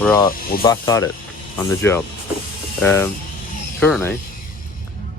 Right, we're back at it on the job. Currently,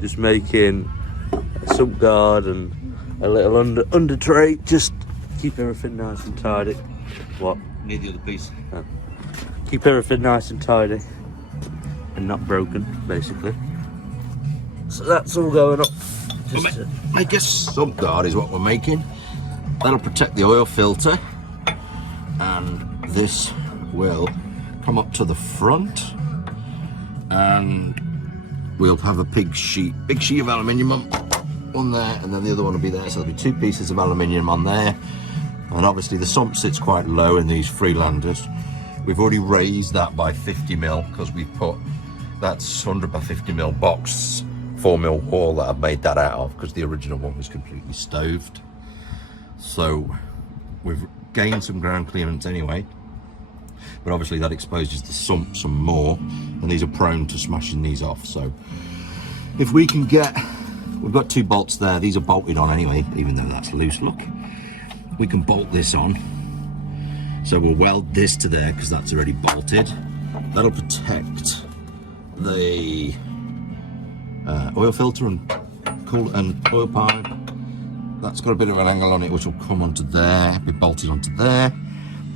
just making a sump guard and a little under tray, just keep everything nice and tidy. What? Need the other piece. Keep everything nice and tidy and not broken, basically. So that's all going up. I guess sump guard is what we're making. That'll protect the oil filter, and this will come up to the front, and we'll have a big sheet of aluminium on there, and then the other one will be there. So there'll be 2 pieces of aluminium on there, and obviously the sump sits quite low in these Freelanders. We've already raised that by 50mm because we've put that's 100 by 50mm box 4mm wall that I've made that out of because the original one was completely stoved. So we've gained some ground clearance anyway, but obviously that exposes the sump some more, and these are prone to smashing these off. So if we can get, we've got 2 bolts there, these are bolted on anyway, even though that's loose, look. We can bolt this on, so we'll weld this to there because that's already bolted. That'll protect the oil filter and oil pipe. That's got a bit of an angle on it which will come onto there, be bolted onto there,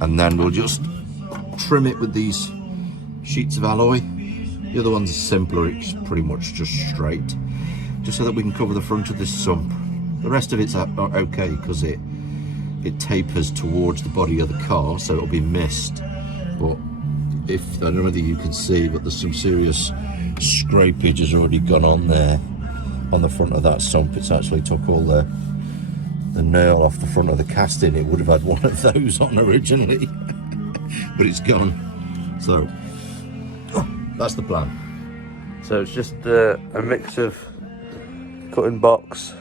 and then we'll just trim it with these sheets of alloy. The other ones are simpler, it's pretty much just straight, just so that we can cover the front of this sump. The rest of it's okay because it tapers towards the body of the car, so it'll be missed. But I don't know whether you can see, but there's some serious scrapage has already gone on there on the front of that sump. It's actually took all the nail off the front of the casting. It would have had one of those on originally, but it's gone. So that's the plan. So it's just a mix of cutting box,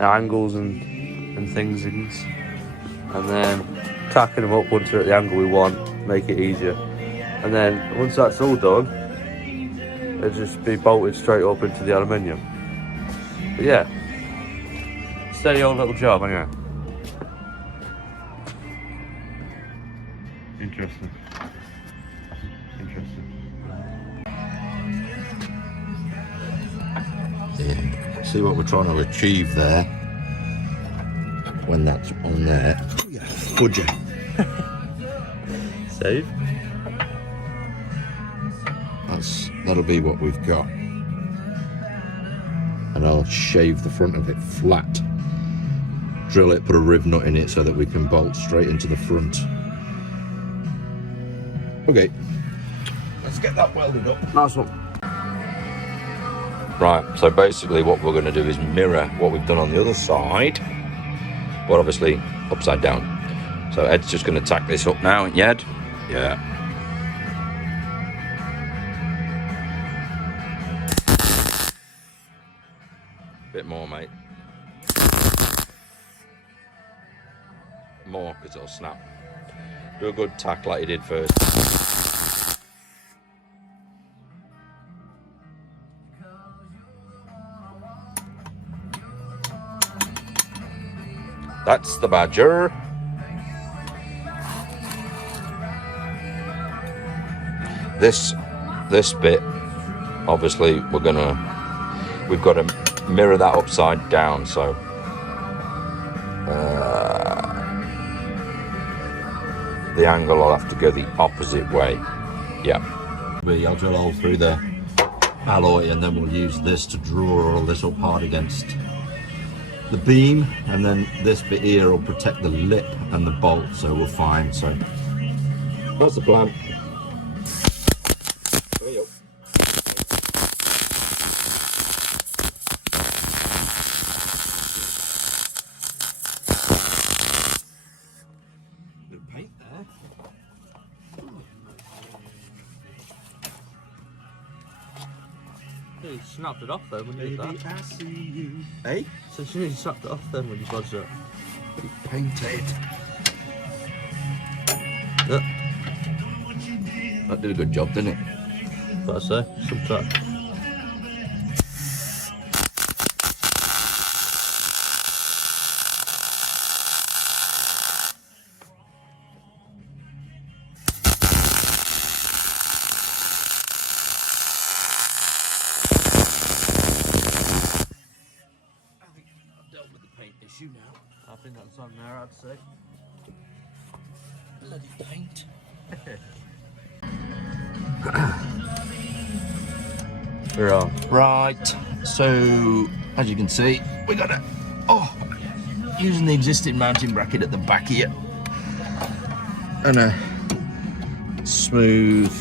angles and things, and then tacking them up once they're at the angle we want, make it easier. And then once that's all done, it'll just be bolted straight up into the aluminium. But yeah, steady old little job anyway. Interesting. Yeah. See what we're trying to achieve there when that's on there. Oh yeah, fudger. Save. That'll be what we've got, and I'll shave the front of it flat, drill it, put a rib nut in it so that we can bolt straight into the front. Okay, let's get that welded up. Nice one. Right, so basically what we're going to do is mirror what we've done on the other side, but obviously upside down. So Ed's just going to tack this up now, yeah Ed? Yeah. Bit more, mate. More, because it'll snap. Do a good tack like you did first. That's the badger. This bit, obviously, we've got to mirror that upside down, so the angle will have to go the opposite way. Yeah. I'll drill a hole through the alloy, and then we'll use this to draw all this up hard against the beam, and then this bit here will protect the lip and the bolt, so we're fine. So that's the plan. There you go. Bit of paint there. You snapped it off then when you did that. I see you. Hey? So you nearly snapped it off then when you bodged it. Painted. Yeah. That did a good job, didn't it? What I say? Some track. bolts on there, I'd say. Bloody paint. We're on. Right, so as you can see, we got it. Oh, using the existing mounting bracket at the back here, and a smooth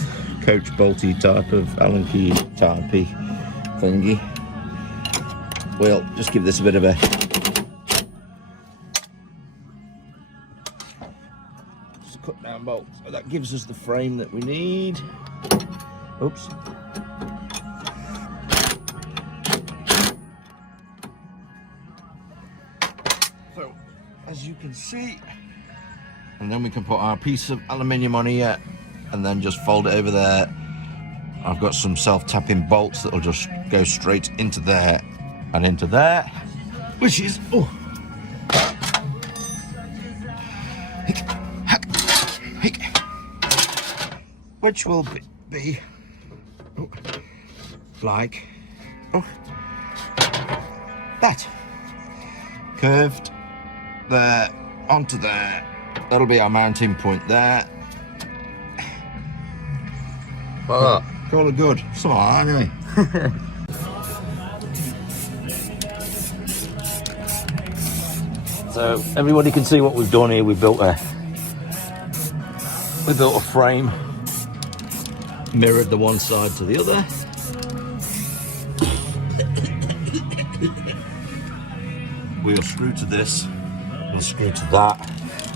coach bolty type of Allen key typey thingy. We'll just give this a bit of a just cut down bolt. So that gives us the frame that we need. Oops. So, as you can see, and then we can put our piece of aluminium on here and then just fold it over there. I've got some self-tapping bolts that'll just go straight into there and into there, which is which will be like that, curved there onto there. That'll be our mounting point there. Call it good. So anyway. So everybody can see what we've done here. We built a frame, mirrored the one side to the other. We'll screw to this, we'll screw to that,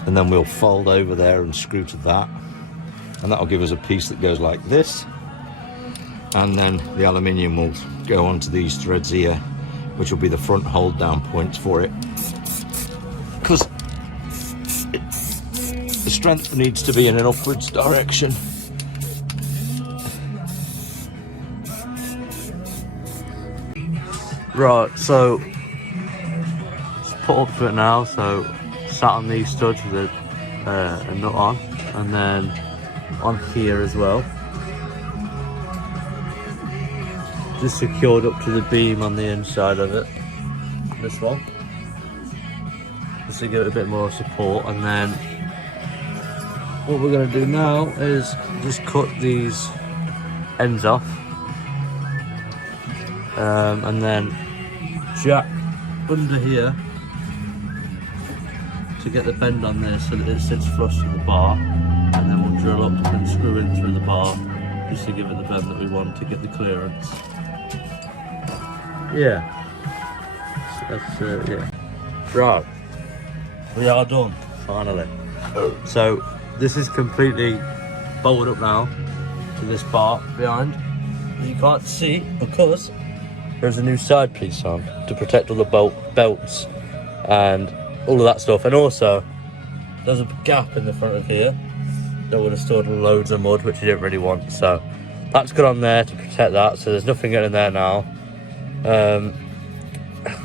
and then we'll fold over there and screw to that, and that'll give us a piece that goes like this. And then the aluminium will go onto these threads here, which will be the front hold down points for it, because the strength needs to be in an upwards direction. Right, so just put up to it now. So sat on these studs with a nut on, and then on here as well. Just secured up to the beam on the inside of it. This one. Just to give it a bit more support, and then what we're going to do now is just cut these ends off, and then jack under here to get the bend on this so that it sits flush to the bar, and then we'll drill up and screw in through the bar just to give it the bend that we want to get the clearance. Yeah, so that's yeah. Right, we are done finally. So this is completely bolted up now to this bar behind. You can't see because there's a new side piece on to protect all the belts and all of that stuff, and also there's a gap in the front of here that would have stored loads of mud, which you didn't really want, so that's got on there to protect that, so there's nothing getting there now.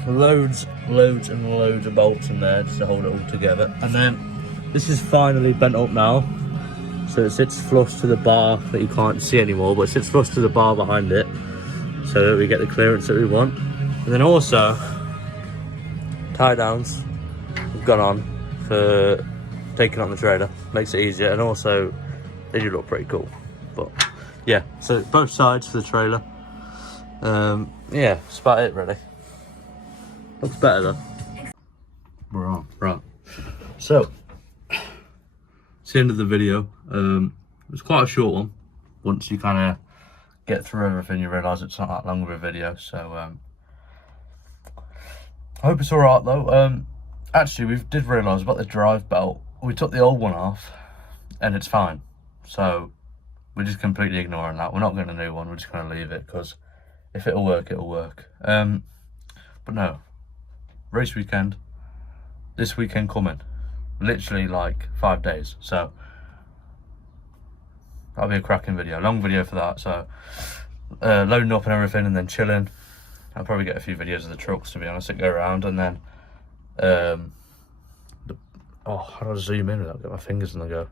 Loads and loads of bolts in there just to hold it all together, and then this is finally bent up now, so it sits flush to the bar that you can't see anymore, but it sits flush to the bar behind it so that we get the clearance that we want. And then also tie downs have gone on for taking on the trailer, makes it easier, and also they do look pretty cool. But yeah, so both sides for the trailer. Yeah, that's about it really. Looks better though. We're on. Right. So it's the end of the video. It's quite a short one. Once you kind of get through everything, you realise it's not that long of a video. So I hope it's alright though. Actually, we did realise about the drive belt. We took the old one off and it's fine. So we're just completely ignoring that. We're not getting a new one. We're just going to leave it because if it'll work, it'll work. But no, race weekend, this weekend coming, literally like 5 days. So that'll be a cracking video, long video for that. So loading up and everything and then chilling. I'll probably get a few videos of the trucks, to be honest, that go around, and then how do I zoom in without getting my fingers in the go?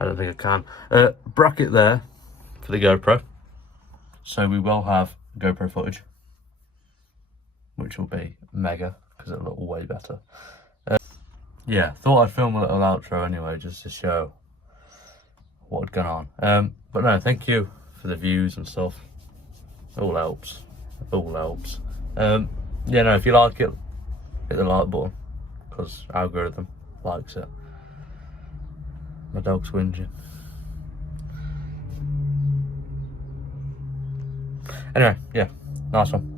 I don't think I can. Bracket there for the GoPro, so we will have GoPro footage, which will be mega because it'll look way better. yeah, thought I'd film a little outro anyway, just to show what had gone on. But no, thank you for the views and stuff. It all helps. It all helps. Yeah, no, if you like it, hit the like button, because algorithm likes it. My dog's whinging. Anyway, yeah, nice one.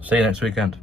See you next weekend.